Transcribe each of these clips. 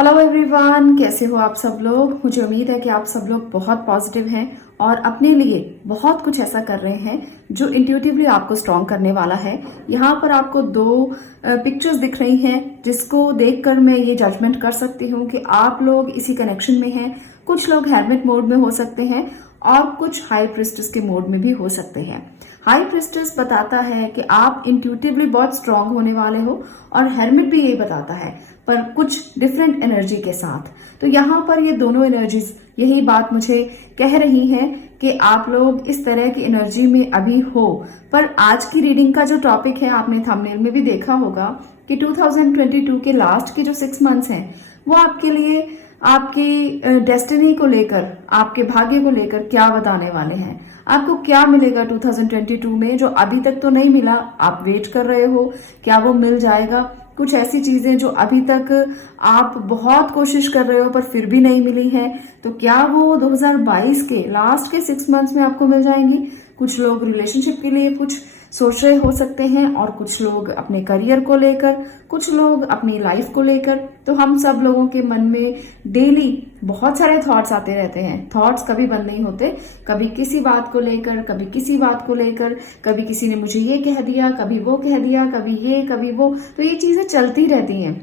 Hello everyone, कैसे हो आप सब लोग। मुझे उम्मीद है कि आप सब लोग बहुत पॉजिटिव हैं और अपने लिए बहुत कुछ ऐसा कर रहे हैं जो इंट्यूटिवली आपको स्ट्रॉन्ग करने वाला है। यहाँ पर आपको दो पिक्चर्स दिख रही हैं जिसको देखकर मैं ये जजमेंट कर सकती हूँ कि आप लोग इसी कनेक्शन में हैं। कुछ लोग हेरमिट मोड में हो सकते हैं और कुछ हाई प्रिस्टेस के मोड में भी हो सकते हैं। हाई प्रिस्टेस बताता है कि आप इंट्यूटिवली बहुत स्ट्रांग होने वाले हो और हेरमिट भी यही बताता है, पर कुछ डिफरेंट एनर्जी के साथ। तो यहाँ पर ये दोनों एनर्जीज यही बात मुझे कह रही हैं कि आप लोग इस तरह की एनर्जी में अभी हो। पर आज की रीडिंग का जो टॉपिक है, आपने थंबनेल में भी देखा होगा कि 2022 के लास्ट के जो 6 मंथ्स हैं वो आपके लिए आपकी डेस्टिनी को लेकर, आपके भाग्य को लेकर क्या बताने वाले हैं। आपको क्या मिलेगा 2022 में जो अभी तक तो नहीं मिला, आप वेट कर रहे हो, क्या वो मिल जाएगा। कुछ ऐसी चीजें जो अभी तक आप बहुत कोशिश कर रहे हो पर फिर भी नहीं मिली हैं, तो क्या वो 2022 के लास्ट के 6 मंथ्स में आपको मिल जाएंगी। कुछ लोग रिलेशनशिप के लिए कुछ सोच रहे हो सकते हैं और कुछ लोग अपने करियर को लेकर, कुछ लोग अपनी लाइफ को लेकर। तो हम सब लोगों के मन में डेली बहुत सारे थॉट्स आते रहते हैं। थॉट्स कभी बंद नहीं होते, कभी किसी बात को लेकर, कभी किसी बात को लेकर, कभी किसी ने मुझे ये कह दिया, कभी वो कह दिया, कभी ये कभी वो। तो ये चीजें चलती रहती हैं।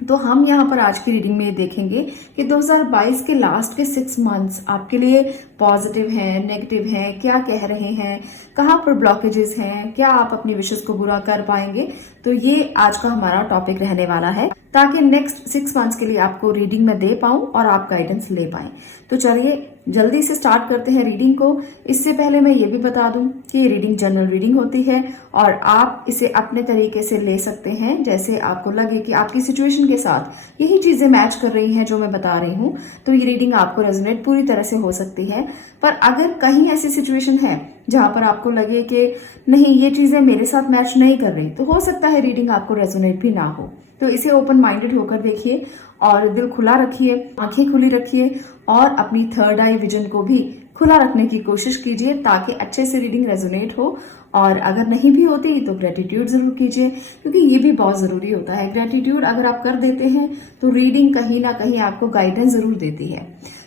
तो हम यहाँ पर आज की रीडिंग में देखेंगे कि 2022 के लास्ट के 6 मंथ्स आपके लिए पॉजिटिव हैं, नेगेटिव हैं, क्या कह रहे हैं, कहाँ पर ब्लॉकेजेस हैं, क्या आप अपनी विशेष को पूरा कर पाएंगे। तो ये आज का हमारा टॉपिक रहने वाला है, ताकि नेक्स्ट 6 मंथ्स के लिए आपको रीडिंग में दे पाऊं और आप गाइडेंस ले पाएं। तो चलिए जल्दी से स्टार्ट करते हैं रीडिंग को। इससे पहले मैं ये भी बता दूं कि ये रीडिंग जनरल रीडिंग होती है और आप इसे अपने तरीके से ले सकते हैं, जैसे आपको लगे कि आपकी सिचुएशन के साथ यही चीजें मैच कर रही हैं जो मैं बता रही हूँ, तो ये रीडिंग आपको रेजोनेट पूरी तरह से हो सकती है। पर अगर कहीं ऐसी सिचुएशन है जहां पर आपको लगे कि नहीं, ये चीजें मेरे साथ मैच नहीं कर रही, तो हो सकता है रीडिंग आपको रेजोनेट भी ना हो। तो इसे ओपन माइंडेड होकर देखिए और दिल खुला रखिए, आंखें खुली रखिए और अपनी थर्ड आई विजन को भी खुला रखने की कोशिश कीजिए, ताकि अच्छे से रीडिंग रेजोनेट हो। और अगर नहीं भी होती तो ग्रेटिट्यूड जरूर कीजिए, क्योंकि ये भी बहुत जरूरी होता है। ग्रेटिट्यूड अगर आप कर देते हैं तो रीडिंग कहीं ना कहीं आपको गाइडेंस जरूर देती है।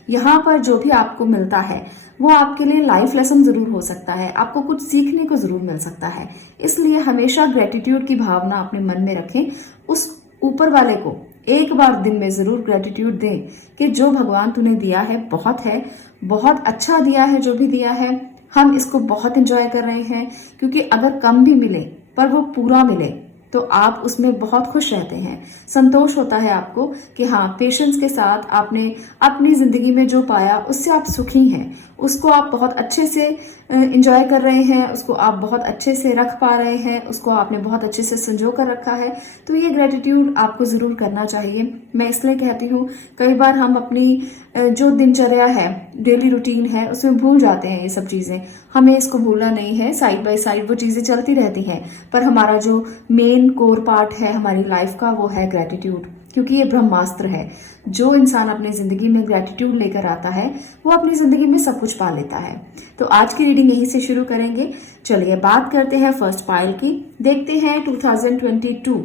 यहाँ पर जो भी आपको मिलता है वो आपके लिए लाइफ लेसन जरूर हो सकता है, आपको कुछ सीखने को जरूर मिल सकता है। इसलिए हमेशा ग्रेटिट्यूड की भावना अपने मन में रखें। उस ऊपर वाले को एक बार दिन में जरूर ग्रेटिट्यूड दें कि जो भगवान तूने दिया है, बहुत अच्छा दिया है। जो भी दिया है हम इसको बहुत एंजॉय कर रहे हैं, क्योंकि अगर कम भी मिले पर वो पूरा मिले तो आप उसमें बहुत खुश रहते हैं। संतोष होता है आपको कि हाँ, पेशेंस के साथ आपने अपनी जिंदगी में जो पाया उससे आप सुखी हैं, उसको आप बहुत अच्छे से एंजॉय कर रहे हैं, उसको आप बहुत अच्छे से रख पा रहे हैं, उसको आपने बहुत अच्छे से संजो कर रखा है। तो ये ग्रेटिट्यूड आपको जरूर करना चाहिए। मैं इसलिए कहती हूँ, कई बार हम अपनी जो दिनचर्या है, डेली रूटीन है, उसमें भूल जाते हैं ये सब चीजें। हमें इसको भूलना नहीं है, साइड बाय साइड वो चीजें चलती रहती हैं, पर हमारा जो मेन कोर पार्ट है हमारी लाइफ का वो है ग्रेटिट्यूड, क्योंकि ये ब्रह्मास्त्र है। जो इंसान अपनी जिंदगी में ग्रेटिट्यूड लेकर आता है वो अपनी जिंदगी में सब कुछ पा लेता है। तो आज की रीडिंग यहीं से शुरू करेंगे। चलिए बात करते हैं फर्स्ट पाइल की। देखते हैं 2022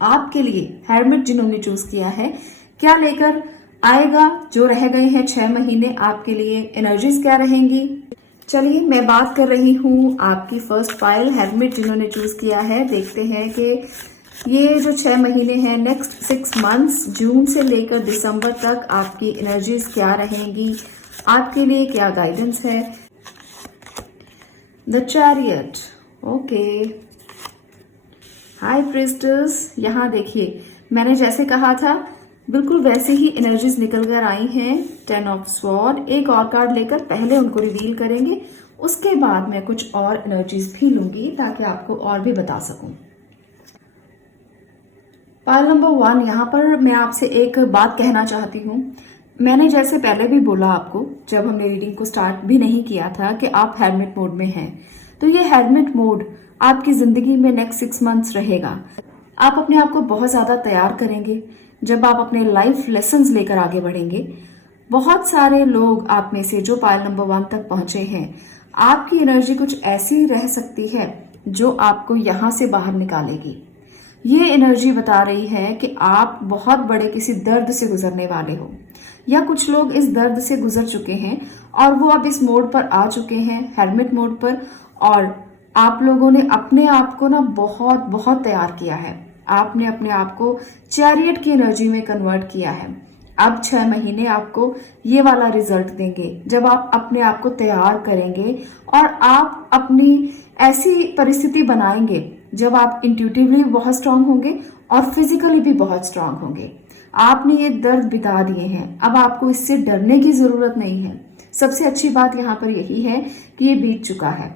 आपके लिए हेरमिट जिन्होंने चूज किया है क्या लेकर आएगा। जो रह गए हैं 6 महीने आपके लिए एनर्जीज क्या रहेंगी। चलिए मैं बात कर रही हूँ आपकी फर्स्ट फाइल हेरमिट जिन्होंने चूज किया है। देखते हैं कि ये जो 6 महीने हैं, नेक्स्ट 6 मंथ्स, जून से लेकर दिसंबर तक आपकी एनर्जीज क्या रहेंगी, आपके लिए क्या गाइडेंस है। The chariot, okay, high priestess. यहाँ देखिए मैंने जैसे कहा था बिल्कुल वैसे ही एनर्जीज निकल कर आई हैं। 10 ऑफ स्वॉर्ड। एक और कार्ड लेकर पहले उनको रिवील करेंगे, उसके बाद मैं कुछ और एनर्जीज भी लूंगी ताकि आपको और भी बता सकूं। पाइल नंबर 1, यहाँ पर मैं आपसे एक बात कहना चाहती हूँ। मैंने जैसे पहले भी बोला आपको, जब हमने रीडिंग को स्टार्ट भी नहीं किया था, कि आप हेरमिट मोड में हैं। तो ये हेरमिट मोड आपकी जिंदगी में नेक्स्ट 6 मंथ्स रहेगा। आप अपने आप को बहुत ज्यादा तैयार करेंगे जब आप अपने लाइफ लेसन्स लेकर आगे बढ़ेंगे। बहुत सारे लोग आप में से जो पाइल नंबर 1 तक पहुंचे हैं, आपकी एनर्जी कुछ ऐसी रह सकती है जो आपको यहां से बाहर निकालेगी। ये एनर्जी बता रही है कि आप बहुत बड़े किसी दर्द से गुजरने वाले हो, या कुछ लोग इस दर्द से गुजर चुके हैं और वो अब इस मोड पर आ चुके हैं, हेरमिट मोड पर। और आप लोगों ने अपने आप को ना बहुत बहुत तैयार किया है। आपने अपने आप को चैरियट की एनर्जी में कन्वर्ट किया है। अब 6 महीने आपको ये वाला रिजल्ट देंगे जब आप अपने आप को तैयार करेंगे और आप अपनी ऐसी परिस्थिति बनाएंगे जब आप इंट्यूटिवली बहुत स्ट्रांग होंगे और फिजिकली भी बहुत स्ट्रांग होंगे। आपने ये दर्द बिता दिए हैं, अब आपको इससे डरने की जरूरत नहीं है। सबसे अच्छी बात यहाँ पर यही है कि ये बीत चुका है।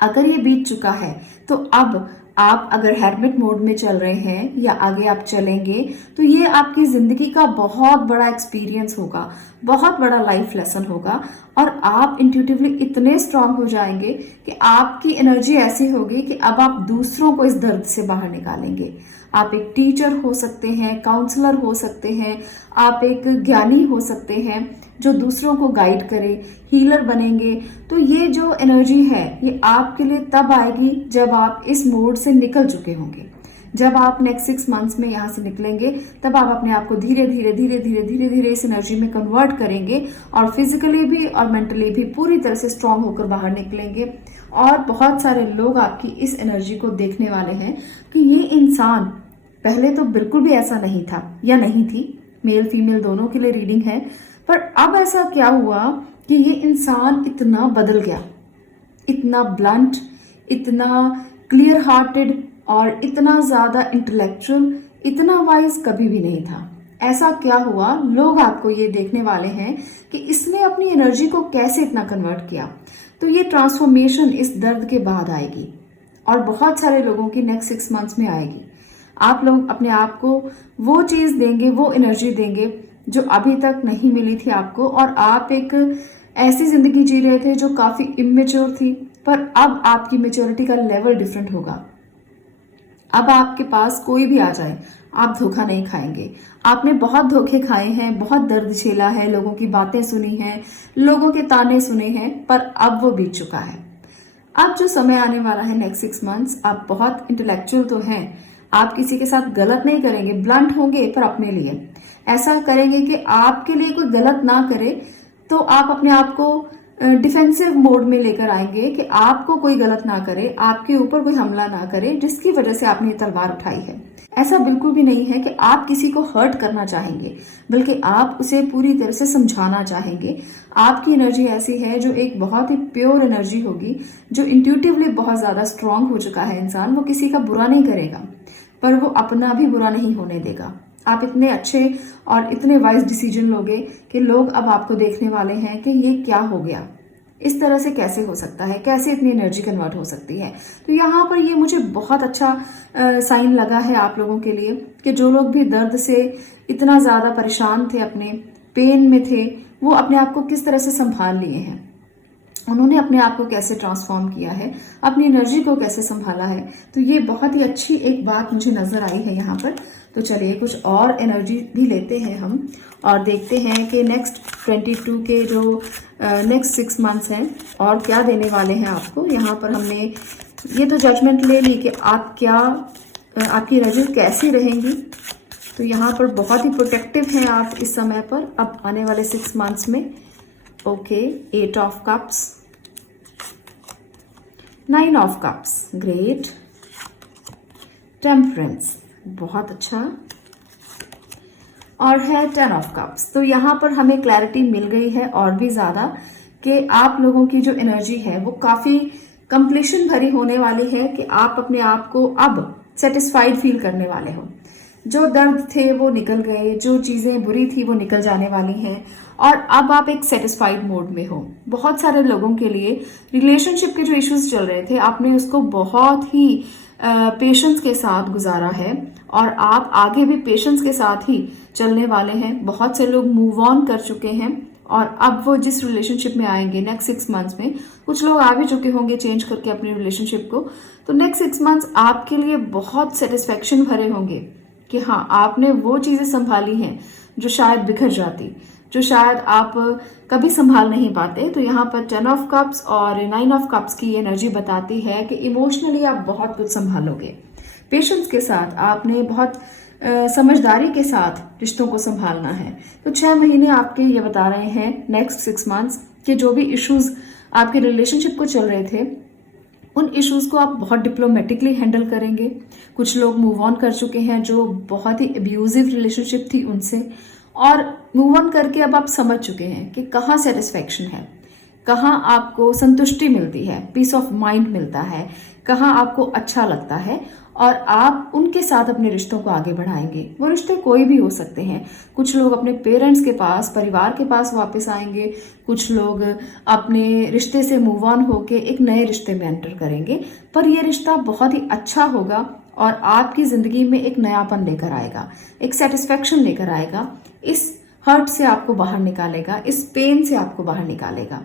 अगर ये बीत चुका है तो अब आप अगर हेरमिट मोड में चल रहे हैं या आगे आप चलेंगे तो ये आपकी जिंदगी का बहुत बड़ा एक्सपीरियंस होगा, बहुत बड़ा लाइफ लेसन होगा। और आप इंट्यूटिवली इतने स्ट्रांग हो जाएंगे कि आपकी एनर्जी ऐसी होगी कि अब आप दूसरों को इस दर्द से बाहर निकालेंगे। आप एक टीचर हो सकते हैं, काउंसलर हो सकते हैं, आप एक ज्ञानी हो सकते हैं जो दूसरों को गाइड करे, हीलर बनेंगे। तो ये जो एनर्जी है ये आपके लिए तब आएगी जब आप इस मोड से निकल चुके होंगे। जब आप नेक्स्ट 6 मंथ्स में यहाँ से निकलेंगे तब आप अपने आप को धीरे धीरे धीरे धीरे धीरे धीरे इस एनर्जी में कन्वर्ट करेंगे और फिजिकली भी और मेंटली भी पूरी तरह से स्ट्रांग होकर बाहर निकलेंगे। और बहुत सारे लोग आपकी इस एनर्जी को देखने वाले हैं कि ये इंसान पहले तो बिल्कुल भी ऐसा नहीं था या नहीं थी, मेल फीमेल दोनों के लिए रीडिंग है, पर अब ऐसा क्या हुआ कि ये इंसान इतना बदल गया, इतना ब्लंट, इतना क्लियर हार्टेड और इतना ज्यादा इंटेलेक्चुअल, इतना वाइज कभी भी नहीं था। ऐसा क्या हुआ? लोग आपको ये देखने वाले हैं कि इसने अपनी एनर्जी को कैसे इतना कन्वर्ट किया। तो ये ट्रांसफॉर्मेशन इस दर्द के बाद आएगी और बहुत सारे लोगों की नेक्स्ट 6 मंथ्स में आएगी। आप लोग अपने आप को वो चीज देंगे, वो एनर्जी देंगे जो अभी तक नहीं मिली थी आपको, और आप एक ऐसी जिंदगी जी रहे थे जो काफी इमेच्योर थी, पर अब आपकी मेच्योरिटी का लेवल डिफरेंट होगा। अब आपके पास कोई भी आ जाए आप धोखा नहीं खाएंगे। आपने बहुत धोखे खाए हैं, बहुत दर्द झेला है, लोगों की बातें सुनी हैं, लोगों के ताने सुने हैं, पर अब वो बीत चुका है। अब जो समय आने वाला है नेक्स्ट 6 मंथ्स, आप बहुत इंटेलेक्चुअल तो हैं, आप किसी के साथ गलत नहीं करेंगे, ब्लंट होंगे पर अपने लिए ऐसा करेंगे कि आपके लिए कोई गलत ना करे। तो आप अपने आप को डिफेंसिव मोड में लेकर आएंगे कि आपको कोई गलत ना करे, आपके ऊपर कोई हमला ना करे जिसकी वजह से आपने तलवार उठाई है। ऐसा बिल्कुल भी नहीं है कि आप किसी को हर्ट करना चाहेंगे, बल्कि आप उसे पूरी तरह से समझाना चाहेंगे। आपकी एनर्जी ऐसी है जो एक बहुत ही प्योर एनर्जी होगी, जो इंट्यूटिवली बहुत ज्यादा स्ट्रांग हो चुका है इंसान। वो किसी का बुरा नहीं करेगा पर वो अपना भी बुरा नहीं होने देगा। आप इतने अच्छे और इतने वाइज डिसीजन लोगे कि लोग अब आपको देखने वाले हैं कि ये क्या हो गया, इस तरह से कैसे हो सकता है, कैसे इतनी एनर्जी कन्वर्ट हो सकती है। तो यहाँ पर ये मुझे बहुत अच्छा साइन लगा है आप लोगों के लिए कि जो लोग भी दर्द से इतना ज्यादा परेशान थे, अपने पेन में थे, वो अपने आप को किस तरह से संभाल लिए हैं, उन्होंने अपने आप को कैसे ट्रांसफॉर्म किया है, अपनी एनर्जी को कैसे संभाला है। तो ये बहुत ही अच्छी एक बात मुझे नजर आई है यहाँ पर। तो चलिए कुछ और एनर्जी भी लेते हैं हम और देखते हैं कि नेक्स्ट 22 के जो नेक्स्ट 6 मंथ्स हैं और क्या देने वाले हैं आपको। यहाँ पर हमने ये तो जजमेंट ले ली कि आप क्या, आपकी एनर्जी कैसी रहेंगी। तो यहाँ पर बहुत ही प्रोटेक्टिव हैं आप इस समय पर, अब आने वाले 6 मंथ्स में। Okay, 8 of cups, 9 of cups, great, temperance, बहुत अच्छा, और है 10 ऑफ कप्स। तो यहाँ पर हमें क्लैरिटी मिल गई है और भी ज्यादा कि आप लोगों की जो एनर्जी है वो काफी कंप्लीशन भरी होने वाली है, कि आप अपने आप को अब सेटिस्फाइड फील करने वाले हो। जो दर्द थे वो निकल गए, जो चीजें बुरी थी वो निकल जाने वाली हैं और अब आप एक सेटिस्फाइड मोड में हो। बहुत सारे लोगों के लिए रिलेशनशिप के जो इश्यूज चल रहे थे, आपने उसको बहुत ही पेशेंस के साथ गुजारा है और आप आगे भी पेशेंस के साथ ही चलने वाले हैं। बहुत से लोग मूव ऑन कर चुके हैं और अब वो जिस रिलेशनशिप में आएंगे नेक्स्ट 6 मंथ्स में, कुछ लोग आ भी चुके होंगे चेंज करके अपनी रिलेशनशिप को। तो नेक्स्ट 6 मंथ्स आपके लिए बहुत सेटिस्फेक्शन भरे होंगे कि हाँ, आपने वो चीजें संभाली हैं जो शायद बिखर जाती, जो शायद आप कभी संभाल नहीं पाते। तो यहाँ पर 10 ऑफ कप्स और 9 ऑफ कप्स की एनर्जी बताती है कि इमोशनली आप बहुत कुछ संभालोगे। पेशेंस के साथ, आपने बहुत समझदारी के साथ रिश्तों को संभालना है। तो 6 महीने आपके ये बता रहे हैं, नेक्स्ट 6 मंथ्स, कि जो भी इश्यूज आपके रिलेशनशिप को चल रहे थे, उन इश्यूज को आप बहुत डिप्लोमेटिकली हैंडल करेंगे। कुछ लोग मूव ऑन कर चुके हैं जो बहुत ही अब्यूजिव रिलेशनशिप थी उनसे, और मूव ऑन करके अब आप समझ चुके हैं कि कहाँ सेटिस्फेक्शन है, कहाँ आपको संतुष्टि मिलती है, पीस ऑफ माइंड मिलता है, कहाँ आपको अच्छा लगता है, और आप उनके साथ अपने रिश्तों को आगे बढ़ाएंगे। वो रिश्ते कोई भी हो सकते हैं। कुछ लोग अपने पेरेंट्स के पास, परिवार के पास वापस आएंगे, कुछ लोग अपने रिश्ते से मूव ऑन होके एक नए रिश्ते में एंटर करेंगे, पर यह रिश्ता बहुत ही अच्छा होगा और आपकी जिंदगी में एक नयापन लेकर आएगा, एक सेटिस्फेक्शन लेकर आएगा, इस हर्ट से आपको बाहर निकालेगा, इस पेन से आपको बाहर निकालेगा।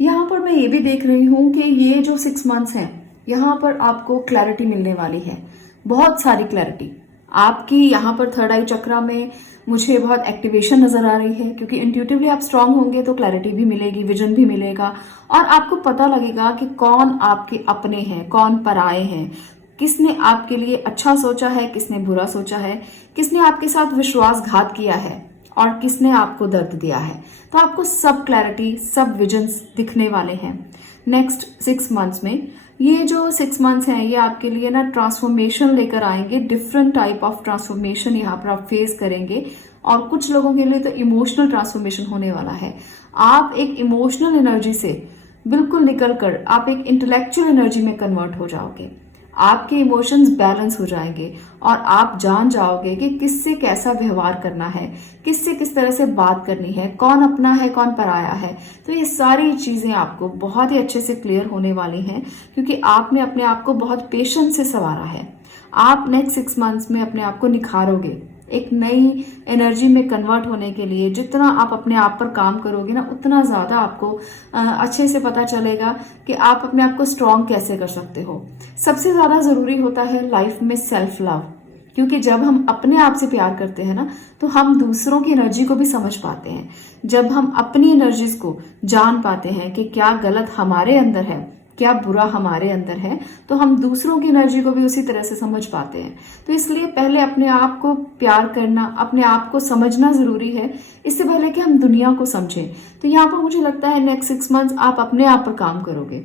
यहाँ पर मैं ये भी देख रही हूँ कि ये जो 6 मंथ्स हैं, यहाँ पर आपको क्लैरिटी मिलने वाली है, बहुत सारी क्लैरिटी। आपकी यहाँ पर थर्ड आई चक्रा में मुझे बहुत एक्टिवेशन नजर आ रही है, क्योंकि इंट्यूटिवली आप स्ट्रांग होंगे तो क्लैरिटी भी मिलेगी, विजन भी मिलेगा, और आपको पता लगेगा कि कौन आपके अपने हैं, कौन पराए हैं, किसने आपके लिए अच्छा सोचा है, किसने बुरा सोचा है, किसने आपके साथ विश्वासघात किया है और किसने आपको दर्द दिया है। तो आपको सब क्लैरिटी, सब विजन्स दिखने वाले हैं नेक्स्ट 6 मंथ्स में। ये जो 6 मंथ्स हैं, ये आपके लिए ना ट्रांसफॉर्मेशन लेकर आएंगे, डिफरेंट टाइप ऑफ ट्रांसफॉर्मेशन यहाँ पर आप फेस करेंगे, और कुछ लोगों के लिए तो इमोशनल ट्रांसफॉर्मेशन होने वाला है। आप एक इमोशनल एनर्जी से बिल्कुल निकलकर आप एक इंटेलेक्चुअल एनर्जी में कन्वर्ट हो जाओगे। आपके इमोशंस बैलेंस हो जाएंगे और आप जान जाओगे कि किससे कैसा व्यवहार करना है, किससे किस तरह से बात करनी है, कौन अपना है, कौन पराया है। तो ये सारी चीजें आपको बहुत ही अच्छे से क्लियर होने वाली हैं, क्योंकि आपने अपने आप को बहुत पेशेंस से संवारा है। आप नेक्स्ट 6 मंथ्स में अपने आप को निखारोगे, एक नई एनर्जी में कन्वर्ट होने के लिए जितना आप अपने आप पर काम करोगे ना, उतना ज्यादा आपको अच्छे से पता चलेगा कि आप अपने आप को स्ट्रॉन्ग कैसे कर सकते हो। सबसे ज्यादा जरूरी होता है लाइफ में सेल्फ लव, क्योंकि जब हम अपने आप से प्यार करते हैं ना, तो हम दूसरों की एनर्जी को भी समझ पाते हैं। जब हम अपनी एनर्जीज को जान पाते हैं कि क्या गलत हमारे अंदर है, क्या बुरा हमारे अंदर है, तो हम दूसरों की एनर्जी को भी उसी तरह से समझ पाते हैं। तो इसलिए पहले अपने आप को प्यार करना, अपने आप को समझना जरूरी है, इससे पहले कि हम दुनिया को समझें। तो यहाँ पर मुझे लगता है नेक्स्ट 6 मंथ्स आप अपने आप पर काम करोगे।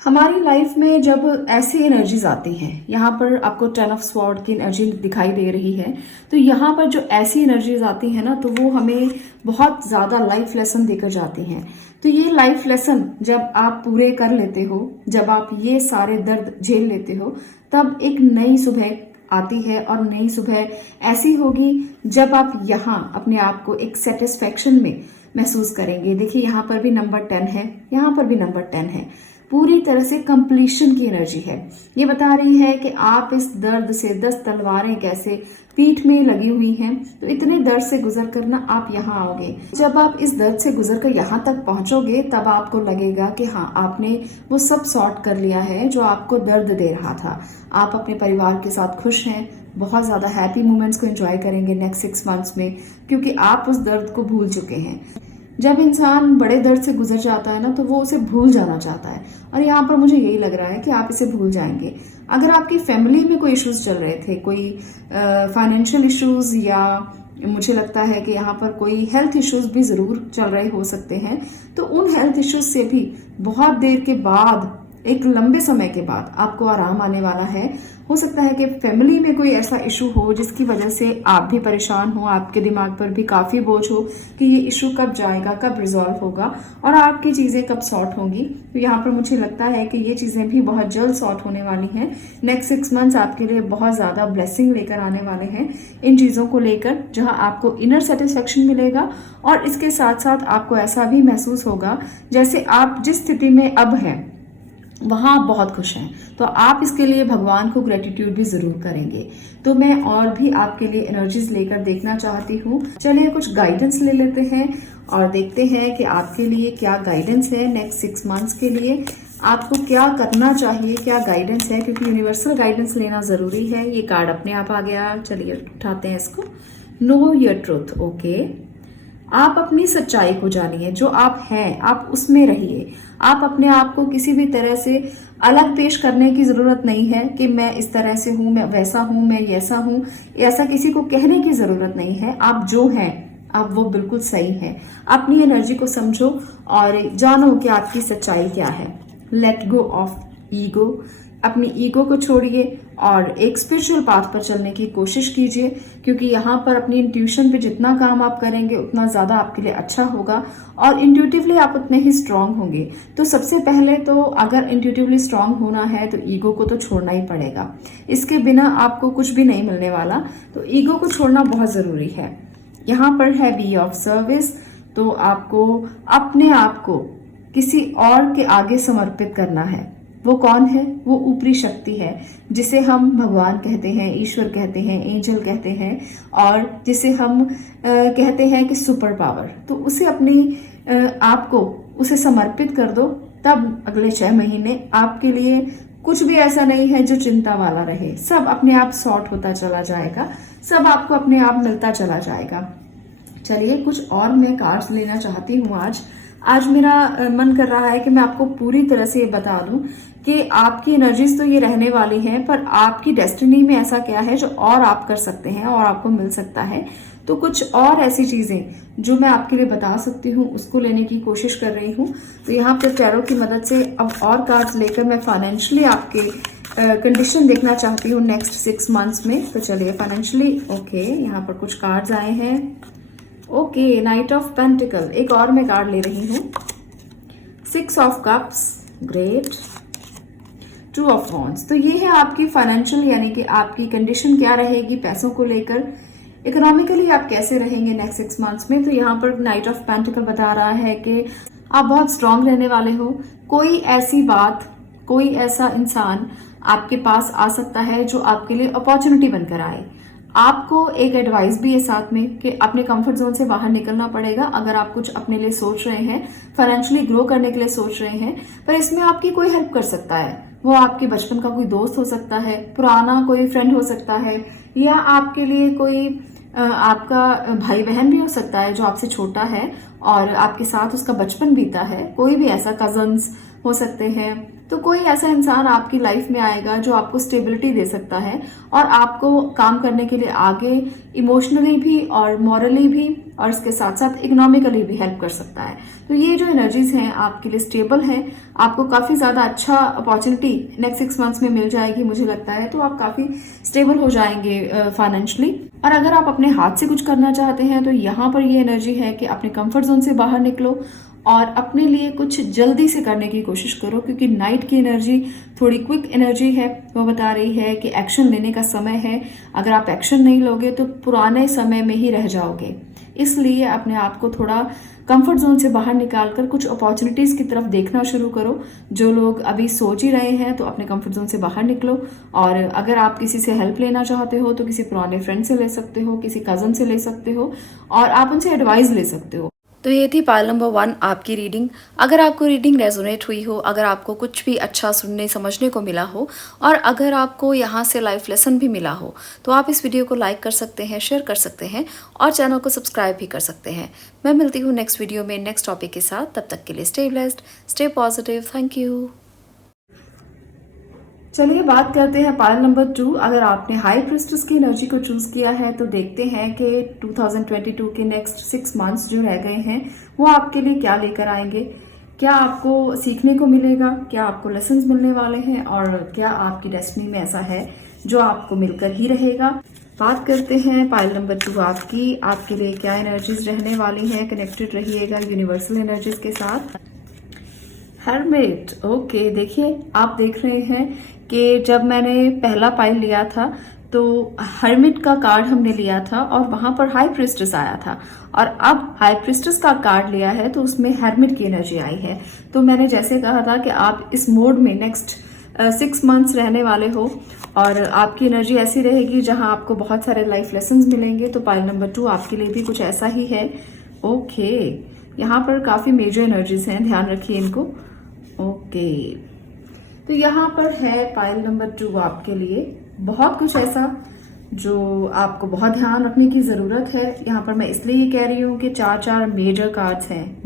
हमारी लाइफ में जब ऐसी एनर्जीज आती हैं, यहाँ पर आपको 10 ऑफ स्वॉर्ड की एनर्जी दिखाई दे रही है, तो यहाँ पर जो ऐसी एनर्जीज आती है ना, तो वो हमें बहुत ज्यादा लाइफ लेसन देकर जाती हैं। तो ये लाइफ लेसन जब आप पूरे कर लेते हो, जब आप ये सारे दर्द झेल लेते हो, तब एक नई सुबह आती है, और नई सुबह ऐसी होगी जब आप यहाँ अपने आप को एक सेटिस्फेक्शन में महसूस करेंगे। देखिए यहाँ पर भी नंबर 10 है, यहाँ पर भी नंबर 10 है, पूरी तरह से कंप्लीशन की एनर्जी है। ये बता रही है कि आप इस दर्द से 10 तलवारें कैसे पीठ में लगी हुई हैं, तो इतने दर्द से गुजर कर ना आप यहाँ आओगे। जब आप इस दर्द से गुजर कर यहाँ तक पहुंचोगे, तब आपको लगेगा कि हाँ, आपने वो सब सॉर्ट कर लिया है जो आपको दर्द दे रहा था। आप अपने परिवार के साथ खुश हैं, बहुत ज्यादा हैप्पी मोमेंट्स को एंजॉय करेंगे नेक्स्ट 6 मंथ्स में, क्योंकि आप उस दर्द को भूल चुके हैं। जब इंसान बड़े दर्द से गुजर जाता है ना, तो वो उसे भूल जाना चाहता है, और यहाँ पर मुझे यही लग रहा है कि आप इसे भूल जाएंगे। अगर आपकी फैमिली में कोई इश्यूज चल रहे थे, कोई फाइनेंशियल इश्यूज, या मुझे लगता है कि यहाँ पर कोई हेल्थ इश्यूज भी जरूर चल रहे हो सकते हैं, तो उन हेल्थ इश्यूज से भी बहुत देर के बाद, एक लंबे समय के बाद आपको आराम आने वाला है। हो सकता है कि फैमिली में कोई ऐसा इशू हो जिसकी वजह से आप भी परेशान हो, आपके दिमाग पर भी काफी बोझ हो कि ये इशू कब जाएगा, कब रिजॉल्व होगा और आपकी चीजें कब सॉर्ट होंगी। तो यहाँ पर मुझे लगता है कि ये चीजें भी बहुत जल्द सॉर्ट होने वाली हैं। नेक्स्ट 6 मंथ्स आपके लिए बहुत ज्यादा ब्लेसिंग लेकर आने वाले हैं इन चीजों को लेकर, जहां आपको इनर सेटिस्फेक्शन मिलेगा, और इसके साथ साथ आपको ऐसा भी महसूस होगा जैसे आप जिस स्थिति में अब हैं वहां आप बहुत खुश हैं। तो आप इसके लिए भगवान को ग्रेटिट्यूड भी जरूर करेंगे। तो मैं और भी आपके लिए एनर्जीज लेकर देखना चाहती हूँ। चलिए कुछ गाइडेंस ले लेते हैं और देखते हैं कि आपके लिए क्या गाइडेंस है नेक्स्ट 6 मंथ्स के लिए। आपको क्या करना चाहिए, क्या गाइडेंस है, क्योंकि यूनिवर्सल गाइडेंस लेना जरूरी है। ये कार्ड अपने आप आ गया, चलिए उठाते हैं इसको। Know your truth, okay. आप अपनी सच्चाई को जानिए, जो आप हैं आप उसमें रहिए। आप अपने आप को किसी भी तरह से अलग पेश करने की जरूरत नहीं है कि मैं इस तरह से हूं, मैं वैसा हूं, मैं ऐसा हूं, ऐसा किसी को कहने की जरूरत नहीं है। आप जो हैं आप वो बिल्कुल सही है। अपनी एनर्जी को समझो और जानो कि आपकी सच्चाई क्या है। लेट गो ऑफ ईगो, अपनी ईगो को छोड़िए और एक स्पिरिचुअल पाथ पर चलने की कोशिश कीजिए, क्योंकि यहाँ पर अपनी इंट्यूशन पे जितना काम आप करेंगे उतना ज्यादा आपके लिए अच्छा होगा और इंट्यूटिवली आप उतने ही स्ट्रांग होंगे। तो सबसे पहले तो अगर इंट्यूटिवली स्ट्रांग होना है तो ईगो को तो छोड़ना ही पड़ेगा, इसके बिना आपको कुछ भी नहीं मिलने वाला। तो ईगो को छोड़ना बहुत जरूरी है। यहाँ पर है बी ऑफ सर्विस, तो आपको अपने आप को किसी और के आगे समर्पित करना है। वो कौन है? वो ऊपरी शक्ति है जिसे हम भगवान कहते हैं, ईश्वर कहते हैं, एंजल कहते हैं और जिसे हम कहते हैं कि सुपर पावर। तो उसे अपनी आप को उसे समर्पित कर दो, तब अगले 6 महीने आपके लिए कुछ भी ऐसा नहीं है जो चिंता वाला रहे। सब अपने आप सॉर्ट होता चला जाएगा, सब आपको अपने आप मिलता चला जाएगा। चलिए कुछ और मैं कार्ड्स लेना चाहती हूँ आज मेरा मन कर रहा है कि मैं आपको पूरी तरह से ये बता दूं कि आपकी एनर्जीज तो ये रहने वाली हैं, पर आपकी डेस्टिनी में ऐसा क्या है जो और आप कर सकते हैं और आपको मिल सकता है। तो कुछ और ऐसी चीजें जो मैं आपके लिए बता सकती हूँ उसको लेने की कोशिश कर रही हूँ। तो यहाँ पर टैरो की मदद से अब और कार्ड्स लेकर मैं फाइनेंशियली आपके कंडीशन देखना चाहती हूँ नेक्स्ट 6 मंथ्स में। तो चलिए फाइनेंशियली ओके, यहाँ पर कुछ कार्ड्स आए हैं। ओके, नाइट ऑफ पेंटिकल, एक और मैं कार्ड ले रही हूँ। 6 of cups, great. 2 of wands, तो ये है आपकी फाइनेंशियल यानी कि आपकी कंडीशन क्या रहेगी पैसों को लेकर, इकोनॉमिकली आप कैसे रहेंगे नेक्स्ट 6 मंथ्स में। तो यहाँ पर नाइट ऑफ पेंटिकल बता रहा है कि आप बहुत स्ट्रांग रहने वाले हो। कोई ऐसी बात, कोई ऐसा इंसान आपके पास आ सकता है जो आपके लिए अपॉर्चुनिटी बनकर आए। आपको एक एडवाइस भी है साथ में कि अपने कंफर्ट जोन से बाहर निकलना पड़ेगा। अगर आप कुछ अपने लिए सोच रहे हैं, फाइनेंशियली ग्रो करने के लिए सोच रहे हैं, पर इसमें आपकी कोई हेल्प कर सकता है। वो आपके बचपन का कोई दोस्त हो सकता है, पुराना कोई फ्रेंड हो सकता है, या आपके लिए कोई आपका भाई बहन भी हो सकता है जो आपसे छोटा है और आपके साथ उसका बचपन बीता है। कोई भी ऐसा, कजन्स हो सकते हैं। तो कोई ऐसा इंसान आपकी लाइफ में आएगा जो आपको स्टेबिलिटी दे सकता है और आपको काम करने के लिए आगे इमोशनली भी और मॉरली भी और इसके साथ साथ इकोनॉमिकली भी हेल्प कर सकता है। तो ये जो एनर्जीज हैं आपके लिए स्टेबल है, आपको काफी ज्यादा अच्छा अपॉर्चुनिटी नेक्स्ट 6 मंथ्स में मिल जाएगी मुझे लगता है। तो आप काफी स्टेबल हो जाएंगे फाइनेंशियली। और अगर आप अपने हाथ से कुछ करना चाहते हैं तो यहाँ पर ये एनर्जी है कि अपने कंफर्ट जोन से बाहर निकलो और अपने लिए कुछ जल्दी से करने की कोशिश करो, क्योंकि नाइट की एनर्जी थोड़ी क्विक एनर्जी है। वो बता रही है कि एक्शन लेने का समय है। अगर आप एक्शन नहीं लोगे तो पुराने समय में ही रह जाओगे। इसलिए अपने आप को थोड़ा कंफर्ट जोन से बाहर निकालकर कुछ अपॉर्चुनिटीज की तरफ देखना शुरू करो। जो लोग अभी सोच ही रहे हैं तो अपने कंफर्ट जोन से बाहर निकलो। और अगर आप किसी से हेल्प लेना चाहते हो तो किसी पुराने फ्रेंड से ले सकते हो, किसी कजन से ले सकते हो और आप उनसे एडवाइस ले सकते हो। तो ये थी पाइल नंबर 1 आपकी रीडिंग। अगर आपको रीडिंग रेजोनेट हुई हो, अगर आपको कुछ भी अच्छा सुनने समझने को मिला हो और अगर आपको यहाँ से लाइफ लेसन भी मिला हो तो आप इस वीडियो को लाइक कर सकते हैं, शेयर कर सकते हैं और चैनल को सब्सक्राइब भी कर सकते हैं। मैं मिलती हूँ नेक्स्ट वीडियो में नेक्स्ट टॉपिक के साथ। तब तक के लिए stay blessed, stay positive. Thank you. चलिए बात करते हैं पाइल नंबर 2। अगर आपने हाई प्रिस्टेस की एनर्जी को चूज किया है तो देखते हैं कि 2022 के नेक्स्ट 6 मंथ्स जो रह गए हैं वो आपके लिए क्या लेकर आएंगे। क्या आपको सीखने को मिलेगा, क्या आपको लेसन्स मिलने वाले हैं और क्या आपकी डेस्टिनी में ऐसा है जो आपको मिलकर ही रहेगा। बात करते हैं पाइल नंबर 2 आपके लिए क्या एनर्जीज रहने वाली हैं। कनेक्टेड रहिएगा यूनिवर्सल एनर्जीज के साथ। हर्मिट, ओके, देखिए आप देख रहे हैं कि जब मैंने पहला पाइल लिया था तो हर्मिट का कार्ड हमने लिया था और वहां पर हाई प्रिस्टेस आया था, और अब हाई प्रिस्टेस का कार्ड लिया है तो उसमें हर्मिट की एनर्जी आई है। तो मैंने जैसे कहा था कि आप इस मोड में नेक्स्ट 6 मंथ्स रहने वाले हो और आपकी एनर्जी ऐसी रहेगी जहां आपको बहुत सारे लाइफ लेसन्स मिलेंगे। तो पाइल नंबर 2 आपके लिए भी कुछ ऐसा ही है। ओके, यहाँ पर काफी मेजर एनर्जीज हैं, ध्यान रखिए इनको। ओके, तो यहाँ पर है पाइल नंबर 2 आपके लिए बहुत कुछ ऐसा जो आपको बहुत ध्यान रखने की जरूरत है। यहाँ पर मैं इसलिए ये कह रही हूँ कि 4 मेजर कार्ड्स हैं।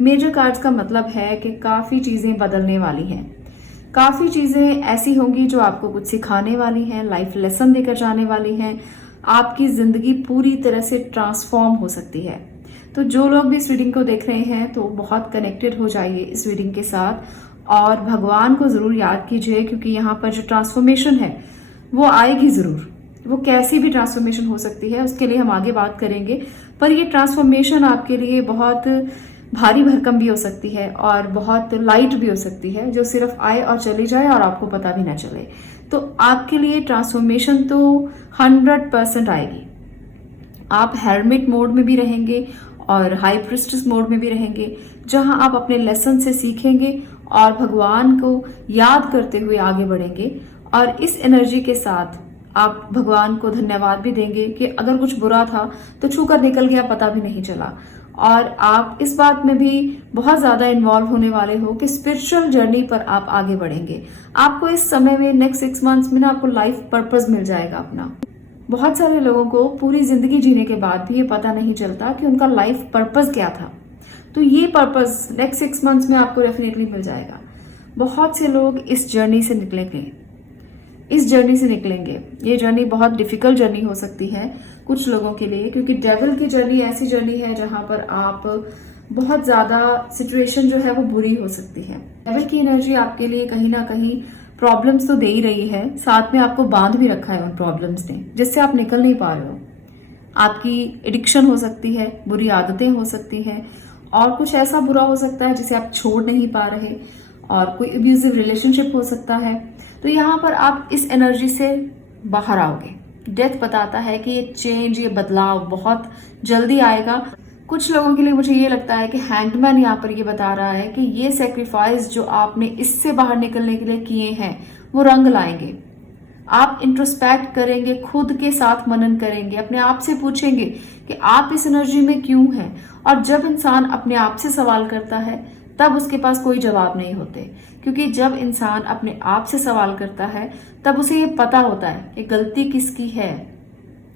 मेजर कार्ड्स का मतलब है कि काफी चीजें बदलने वाली हैं, काफी चीजें ऐसी होंगी जो आपको कुछ सिखाने वाली हैं, लाइफ लेसन देकर जाने वाली हैं। आपकी जिंदगी पूरी तरह से ट्रांसफॉर्म हो सकती है। तो जो लोग भी इस रीडिंग को देख रहे हैं तो बहुत कनेक्टेड हो जाइए इस रीडिंग के साथ और भगवान को जरूर याद कीजिए, क्योंकि यहाँ पर जो ट्रांसफॉर्मेशन है वो आएगी जरूर। वो कैसी भी ट्रांसफॉर्मेशन हो सकती है उसके लिए हम आगे बात करेंगे, पर ये ट्रांसफॉर्मेशन आपके लिए बहुत भारी भरकम भी हो सकती है और बहुत लाइट भी हो सकती है, जो सिर्फ आए और चली जाए और आपको पता भी ना चले। तो आपके लिए ट्रांसफॉर्मेशन तो 100% आएगी। आप हेरमिट मोड में भी रहेंगे और हाई प्रिस्टेस मोड में भी रहेंगे, जहां आप अपने लेसन से सीखेंगे और भगवान को याद करते हुए आगे बढ़ेंगे। और इस एनर्जी के साथ आप भगवान को धन्यवाद भी देंगे कि अगर कुछ बुरा था तो छू कर निकल गया, पता भी नहीं चला। और आप इस बात में भी बहुत ज्यादा इन्वॉल्व होने वाले हो कि स्पिरिचुअल जर्नी पर आप आगे बढ़ेंगे। आपको इस समय में नेक्स्ट 6 मंथ्स में ना आपको लाइफ पर्पस मिल जाएगा अपना। बहुत सारे लोगों को पूरी जिंदगी जीने के बाद भी ये पता नहीं चलता कि उनका लाइफ पर्पस क्या था। तो ये पर्पस नेक्स्ट 6 मंथ्स में आपको डेफिनेटली मिल जाएगा। बहुत से लोग इस जर्नी से निकलेंगे। ये जर्नी बहुत डिफिकल्ट जर्नी हो सकती है कुछ लोगों के लिए, क्योंकि डेविल की जर्नी ऐसी जर्नी है जहां पर आप बहुत ज्यादा सिचुएशन जो है वो बुरी हो सकती है। डेविल की एनर्जी आपके लिए कहीं ना कहीं प्रॉब्लम्स तो दे ही रही है, साथ में आपको बांध भी रखा है उन प्रॉब्लम्स ने, जिससे आप निकल नहीं पा रहे हो। आपकी एडिक्शन हो सकती है, बुरी आदतें हो सकती हैं, और कुछ ऐसा बुरा हो सकता है जिसे आप छोड़ नहीं पा रहे, और कोई अब्यूजिव रिलेशनशिप हो सकता है। तो यहाँ पर आप इस एनर्जी से बाहर आओगे। डेथ बताता है कि ये चेंज, ये बदलाव बहुत जल्दी आएगा। कुछ लोगों के लिए मुझे ये लगता है कि हैंगमैन यहाँ पर ये बता रहा है कि ये सेक्रीफाइस जो आपने इससे बाहर निकलने के लिए किए हैं वो रंग लाएंगे। आप इंट्रोस्पेक्ट करेंगे, खुद के साथ मनन करेंगे, अपने आप से पूछेंगे कि आप इस एनर्जी में क्यों हैं। और जब इंसान अपने आप से सवाल करता है तब उसके पास कोई जवाब नहीं होते, क्योंकि जब इंसान अपने आप से सवाल करता है तब उसे ये पता होता है कि गलती किसकी है,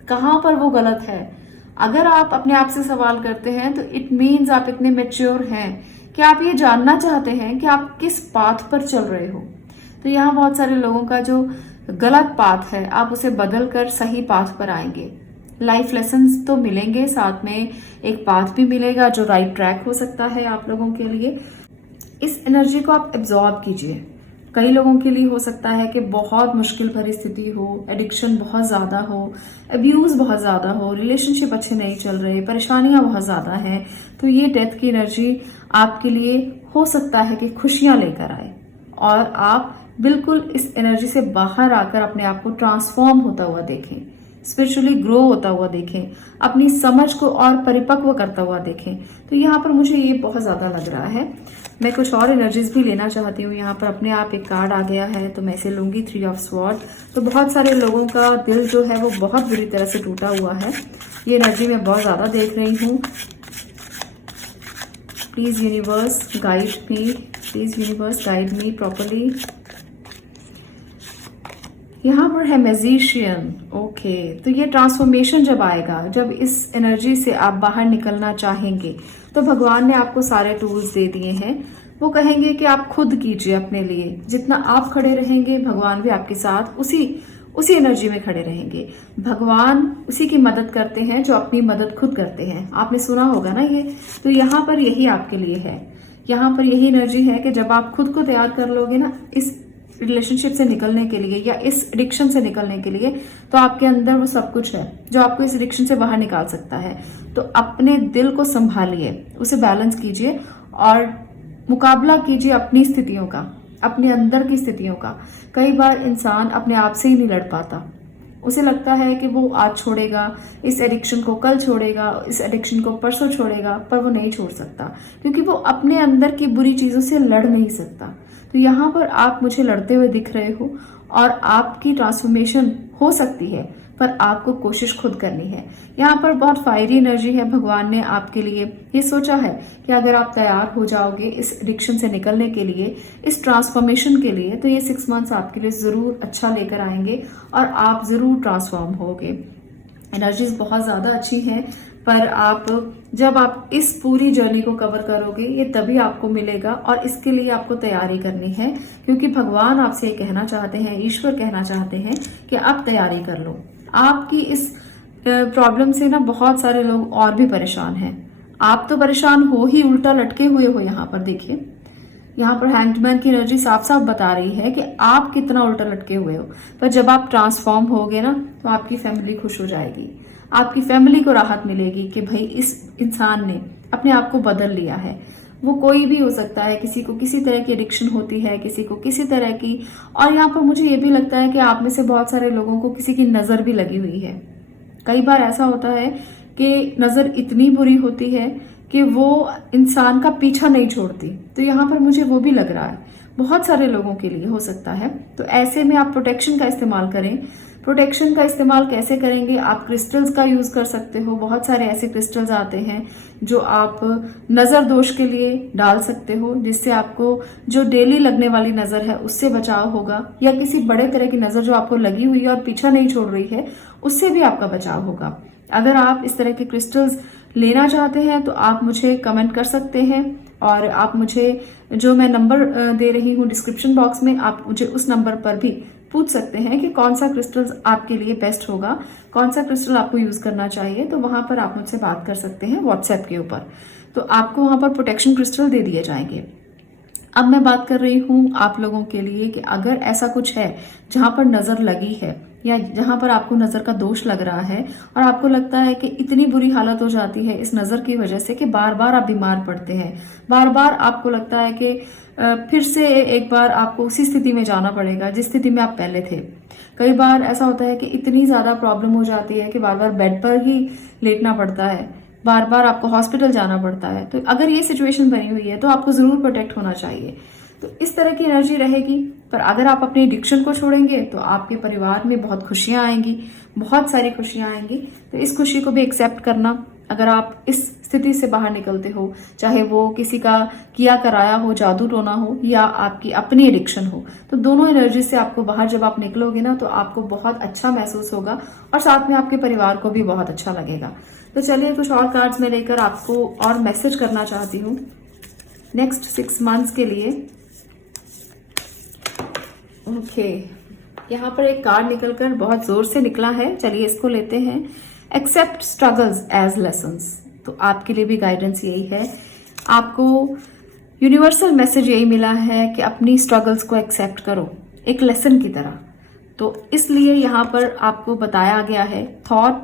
कहां पर वो गलत है। अगर आप अपने आप से सवाल करते हैं तो इट मीन्स आप इतने मैच्योर हैं कि आप ये जानना चाहते हैं कि आप किस पाथ पर चल रहे हो। तो यहाँ बहुत सारे लोगों का जो गलत पाथ है आप उसे बदल कर सही पाथ पर आएंगे। लाइफ लेसन्स तो मिलेंगे, साथ में एक पाथ भी मिलेगा जो राइट ट्रैक हो सकता है आप लोगों के लिए। इस एनर्जी को आप एब्जॉर्ब कीजिए। कई लोगों के लिए हो सकता है कि बहुत मुश्किल परिस्थिति हो, एडिक्शन बहुत ज्यादा हो, अब्यूज बहुत ज्यादा हो, रिलेशनशिप अच्छे नहीं चल रहे, परेशानियां बहुत ज्यादा हैं। तो ये डेथ की एनर्जी आपके लिए हो सकता है कि खुशियां लेकर आए और आप बिल्कुल इस एनर्जी से बाहर आकर अपने आप को ट्रांसफॉर्म होता हुआ देखें, स्पिरिचुअली ग्रो होता हुआ देखें, अपनी समझ को और परिपक्व करता हुआ देखें। तो यहाँ पर मुझे ये बहुत ज्यादा लग रहा है। मैं कुछ और एनर्जीज भी लेना चाहती हूँ। यहाँ पर अपने आप एक कार्ड आ गया है तो मैं इसे लूंगी, 3 ऑफ स्वॉर्ड। तो बहुत सारे लोगों का दिल जो है वो बहुत बुरी तरह से टूटा हुआ है। ये एनर्जी मैं बहुत ज्यादा देख रही हूँ। Please universe guide me, please universe guide me properly. यहाँ पर है मैजिशियन। ओके, तो ये ट्रांसफॉर्मेशन जब आएगा, जब इस एनर्जी से आप बाहर निकलना चाहेंगे, तो भगवान ने आपको सारे टूल्स दे दिए हैं। वो कहेंगे कि आप खुद कीजिए अपने लिए। जितना आप खड़े रहेंगे भगवान भी आपके साथ उसी एनर्जी में खड़े रहेंगे। भगवान उसी की मदद करते हैं जो अपनी मदद खुद करते हैं। आपने सुना होगा ना ये। तो यहाँ पर यही आपके लिए है। यहाँ पर यही एनर्जी है कि जब आप खुद को तैयार कर लोगे ना इस रिलेशनशिप से निकलने के लिए या इस एडिक्शन से निकलने के लिए, तो आपके अंदर वो सब कुछ है जो आपको इस एडिक्शन से बाहर निकाल सकता है। तो अपने दिल को संभालिए, उसे बैलेंस कीजिए और मुकाबला कीजिए अपनी स्थितियों का, अपने अंदर की स्थितियों का। कई बार इंसान अपने आप से ही नहीं लड़ पाता। उसे लगता है कि वो आज छोड़ेगा इस एडिक्शन को, कल छोड़ेगा इस एडिक्शन को, परसों छोड़ेगा, पर वो नहीं छोड़ सकता क्योंकि वो अपने अंदर की बुरी चीजों से लड़ नहीं सकता। तो यहाँ पर आप मुझे लड़ते हुए दिख रहे हो और आपकी ट्रांसफॉर्मेशन हो सकती है। पर आपको कोशिश खुद करनी है। यहाँ पर बहुत फायरी एनर्जी है। भगवान ने आपके लिए ये सोचा है कि अगर आप तैयार हो जाओगे इस एडिक्शन से निकलने के लिए, इस ट्रांसफॉर्मेशन के लिए, तो ये 6 मंथ्स आपके लिए जरूर अच्छा लेकर आएंगे और आप जरूर ट्रांसफॉर्म होगे। एनर्जीज बहुत ज्यादा अच्छी हैं, पर जब आप इस पूरी जर्नी को कवर करोगे ये तभी आपको मिलेगा, और इसके लिए आपको तैयारी करनी है, क्योंकि भगवान आपसे ये कहना चाहते हैं, ईश्वर कहना चाहते हैं कि आप तैयारी कर लो। आपकी इस प्रॉब्लम से ना बहुत सारे लोग और भी परेशान हैं। आप तो परेशान हो ही, उल्टा लटके हुए हो। यहाँ पर देखिए, यहाँ पर हैंगमैन की एनर्जी साफ साफ बता रही है कि आप कितना उल्टा लटके हुए हो, पर जब आप ट्रांसफॉर्म होगे ना तो आपकी फैमिली खुश हो जाएगी। आपकी फैमिली को राहत मिलेगी कि भाई इस इंसान ने अपने आप को बदल लिया है। वो कोई भी हो सकता है, किसी को किसी तरह की एडिक्शन होती है, किसी को किसी तरह की। और यहाँ पर मुझे ये भी लगता है कि आप में से बहुत सारे लोगों को किसी की नजर भी लगी हुई है। कई बार ऐसा होता है कि नजर इतनी बुरी होती है कि वो इंसान का पीछा नहीं छोड़ती। तो यहाँ पर मुझे वो भी लग रहा है, बहुत सारे लोगों के लिए हो सकता है। तो ऐसे में आप प्रोटेक्शन का इस्तेमाल करें। प्रोटेक्शन का इस्तेमाल कैसे करेंगे? आप क्रिस्टल्स का यूज कर सकते हो। बहुत सारे ऐसे क्रिस्टल्स आते हैं जो आप नजर दोष के लिए डाल सकते हो, जिससे आपको जो डेली लगने वाली नजर है उससे बचाव होगा, या किसी बड़े तरह की नजर जो आपको लगी हुई है और पीछा नहीं छोड़ रही है उससे भी आपका बचाव होगा। अगर आप इस तरह के क्रिस्टल्स लेना चाहते हैं तो आप मुझे कमेंट कर सकते हैं, और आप मुझे जो मैं नंबर दे रही हूँ डिस्क्रिप्शन बॉक्स में, आप मुझे उस नंबर पर भी पूछ सकते हैं कि कौन सा क्रिस्टल आपके लिए बेस्ट होगा, कौन सा क्रिस्टल आपको यूज करना चाहिए। तो वहां पर आप मुझसे बात कर सकते हैं व्हाट्सएप के ऊपर, तो आपको वहां पर प्रोटेक्शन क्रिस्टल दे दिए जाएंगे। अब मैं बात कर रही हूँ आप लोगों के लिए कि अगर ऐसा कुछ है जहां पर नजर लगी है, या जहां पर आपको नजर का दोष लग रहा है और आपको लगता है कि इतनी बुरी हालत हो जाती है इस नजर की वजह से कि बार बार आप बीमार पड़ते हैं, बार बार आपको लगता है कि फिर से एक बार आपको उसी स्थिति में जाना पड़ेगा जिस स्थिति में आप पहले थे। कई बार ऐसा होता है कि इतनी ज्यादा प्रॉब्लम हो जाती है कि बार बार बेड पर ही लेटना पड़ता है, बार बार आपको हॉस्पिटल जाना पड़ता है। तो अगर ये सिचुएशन बनी हुई है तो आपको जरूर प्रोटेक्ट होना चाहिए। तो इस तरह की एनर्जी रहेगी। पर अगर आप अपने एडिक्शन को छोड़ेंगे तो आपके परिवार में बहुत खुशियां आएंगी, बहुत सारी खुशियां आएंगी। तो इस खुशी को भी एक्सेप्ट करना। अगर आप इस स्थिति से बाहर निकलते हो, चाहे वो किसी का किया कराया हो, जादू टोना हो, या आपकी अपनी एडिक्शन हो, तो दोनों एनर्जी से आपको बाहर जब आप निकलोगे ना तो आपको बहुत अच्छा महसूस होगा, और साथ में आपके परिवार को भी बहुत अच्छा लगेगा। तो चलिए कुछ और कार्ड्स में लेकर आपको और मैसेज करना चाहती हूँ नेक्स्ट 6 मंथ्स के लिए। ओके, यहाँ पर एक कार्ड निकलकर बहुत जोर से निकला है। चलिए इसको लेते हैं। Accept struggles as lessons. तो आपके लिए भी गाइडेंस यही है। आपको यूनिवर्सल मैसेज यही मिला है कि अपनी स्ट्रगल्स को एक्सेप्ट करो, एक लेसन की तरह। तो इसलिए यहाँ पर आपको बताया गया है, थॉट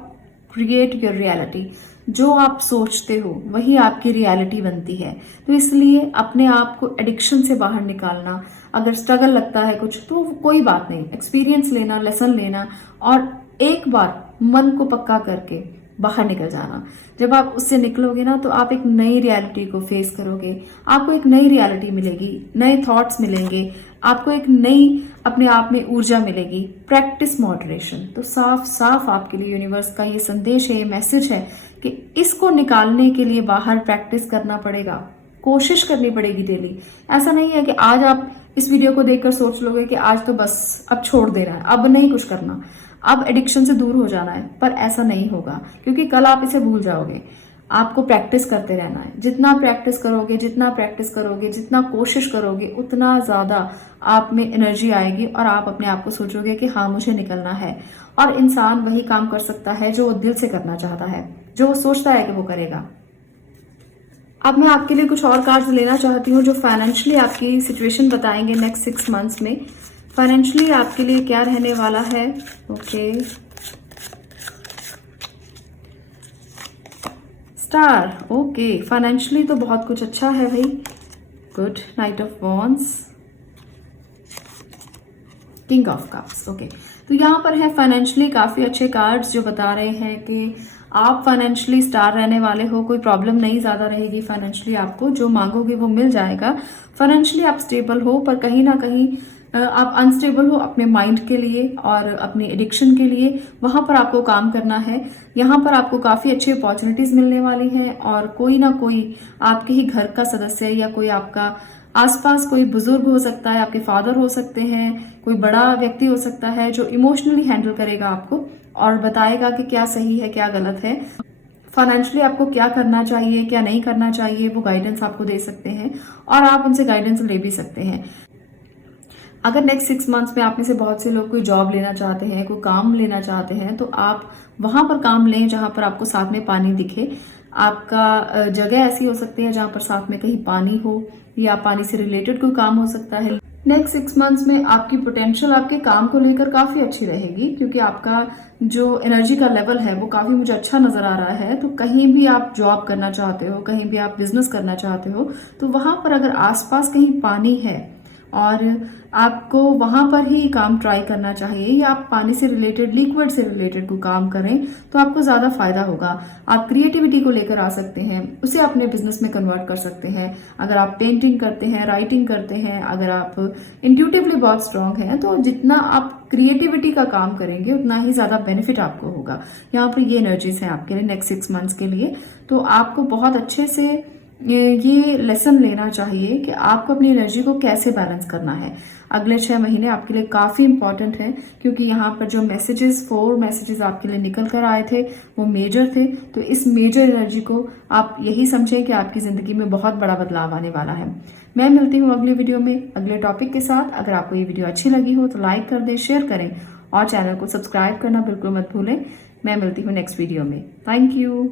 क्रिएट योर रियलिटी। जो आप सोचते हो वही आपकी रियलिटी बनती है। तो इसलिए अपने आप को एडिक्शन से बाहर निकालना, अगर स्ट्रगल लगता है कुछ तो कोई बात नहीं, एक्सपीरियंस लेना, लेसन लेना, और एक बार मन को पक्का करके बाहर निकल जाना। जब आप उससे निकलोगे ना तो आप एक नई रियलिटी को फेस करोगे, आपको एक नई रियलिटी मिलेगी, नए थॉट्स मिलेंगे, आपको एक नई अपने आप में ऊर्जा मिलेगी। Practice moderation. तो साफ साफ आपके लिए यूनिवर्स का ये संदेश है, ये मैसेज है कि इसको निकालने के लिए बाहर प्रैक्टिस करना पड़ेगा, कोशिश करनी पड़ेगी डेली। ऐसा नहीं है कि आज आप इस वीडियो को देखकर सोच लोगे कि आज तो बस अब छोड़ देना है, अब नहीं कुछ करना, अब एडिक्शन से दूर हो जाना है, पर ऐसा नहीं होगा, क्योंकि कल आप इसे भूल जाओगे। आपको प्रैक्टिस करते रहना है। जितना प्रैक्टिस करोगे, जितना प्रैक्टिस करोगे, जितना कोशिश करोगे, उतना ज्यादा आप में एनर्जी आएगी और आप अपने आप को सोचोगे कि हाँ मुझे निकलना है। और इंसान वही काम कर सकता है जो वो दिल से करना चाहता है, जो वो सोचता है कि वो करेगा। अब मैं आपके लिए कुछ और कार्ड्स लेना चाहती हूँ जो फाइनेंशियली आपकी सिचुएशन बताएंगे नेक्स्ट 6 मंथ्स में। फाइनेंशियली आपके लिए क्या रहने वाला है। Okay, star. ओके, फाइनेंशियली तो बहुत कुछ अच्छा है भाई। Good. Night of wands, king of cups. Okay, तो यहाँ पर है फाइनेंशियली काफी अच्छे कार्ड्स जो बता रहे हैं कि आप फाइनेंशियली स्टार रहने वाले हो। कोई प्रॉब्लम नहीं ज्यादा रहेगी फाइनेंशियली, आपको जो मांगोगे वो मिल जाएगा। फाइनेंशियली आप स्टेबल हो, पर कहीं ना कहीं आप अनस्टेबल हो अपने माइंड के लिए और अपने एडिक्शन के लिए, वहां पर आपको काम करना है। यहाँ पर आपको काफी अच्छी अपॉर्चुनिटीज मिलने वाली हैं और कोई ना कोई आपके ही घर का सदस्य या कोई आपका आसपास कोई बुजुर्ग हो सकता है, आपके फादर हो सकते हैं, कोई बड़ा व्यक्ति हो सकता है जो इमोशनली हैंडल करेगा आपको और बताएगा कि क्या सही है क्या गलत है, फाइनेंशियली आपको क्या करना चाहिए क्या नहीं करना चाहिए, वो गाइडेंस आपको दे सकते हैं और आप उनसे गाइडेंस ले भी सकते हैं। अगर नेक्स्ट 6 मंथ्स में आप में से बहुत से लोग कोई जॉब लेना चाहते हैं, कोई काम लेना चाहते हैं, तो आप वहां पर काम लें जहां पर आपको साथ में पानी दिखे। आपका जगह ऐसी हो सकती है जहां पर साथ में कहीं पानी हो या पानी से रिलेटेड कोई काम हो सकता है। नेक्स्ट 6 मंथ्स में आपकी पोटेंशियल आपके काम को लेकर काफी अच्छी रहेगी, क्योंकि आपका जो एनर्जी का लेवल है वो काफी मुझे अच्छा नजर आ रहा है। तो कहीं भी आप जॉब करना चाहते हो, कहीं भी आप बिजनेस करना चाहते हो, तो वहां पर अगर आसपास कहीं पानी है और आपको वहां पर ही काम ट्राई करना चाहिए या आप पानी से रिलेटेड, लिक्विड से रिलेटेड कोई काम करें तो आपको ज्यादा फायदा होगा। आप क्रिएटिविटी को लेकर आ सकते हैं, उसे अपने बिजनेस में कन्वर्ट कर सकते हैं। अगर आप पेंटिंग करते हैं, राइटिंग करते हैं, अगर आप इंट्यूटिवली बहुत स्ट्रांग हैं, तो जितना आप क्रिएटिविटी का काम करेंगे उतना ही ज्यादा बेनिफिट आपको होगा। यहाँ पर ये एनर्जीज है आपके लिए नेक्स्ट 6 मंथ्स के लिए। तो आपको बहुत अच्छे से ये लेसन लेना चाहिए कि आपको अपनी एनर्जी को कैसे बैलेंस करना है। अगले 6 महीने आपके लिए काफी इंपॉर्टेंट है, क्योंकि यहाँ पर जो मैसेजेस 4 मैसेजेस आपके लिए निकल कर आए थे वो मेजर थे। तो इस मेजर एनर्जी को आप यही समझें कि आपकी जिंदगी में बहुत बड़ा बदलाव आने वाला है। मैं मिलती हूँ अगले वीडियो में अगले टॉपिक के साथ। अगर आपको ये वीडियो अच्छी लगी हो तो लाइक कर दें, शेयर करें और चैनल को सब्सक्राइब करना बिल्कुल मत भूलें। मैं मिलती हूँ नेक्स्ट वीडियो में। Thank you.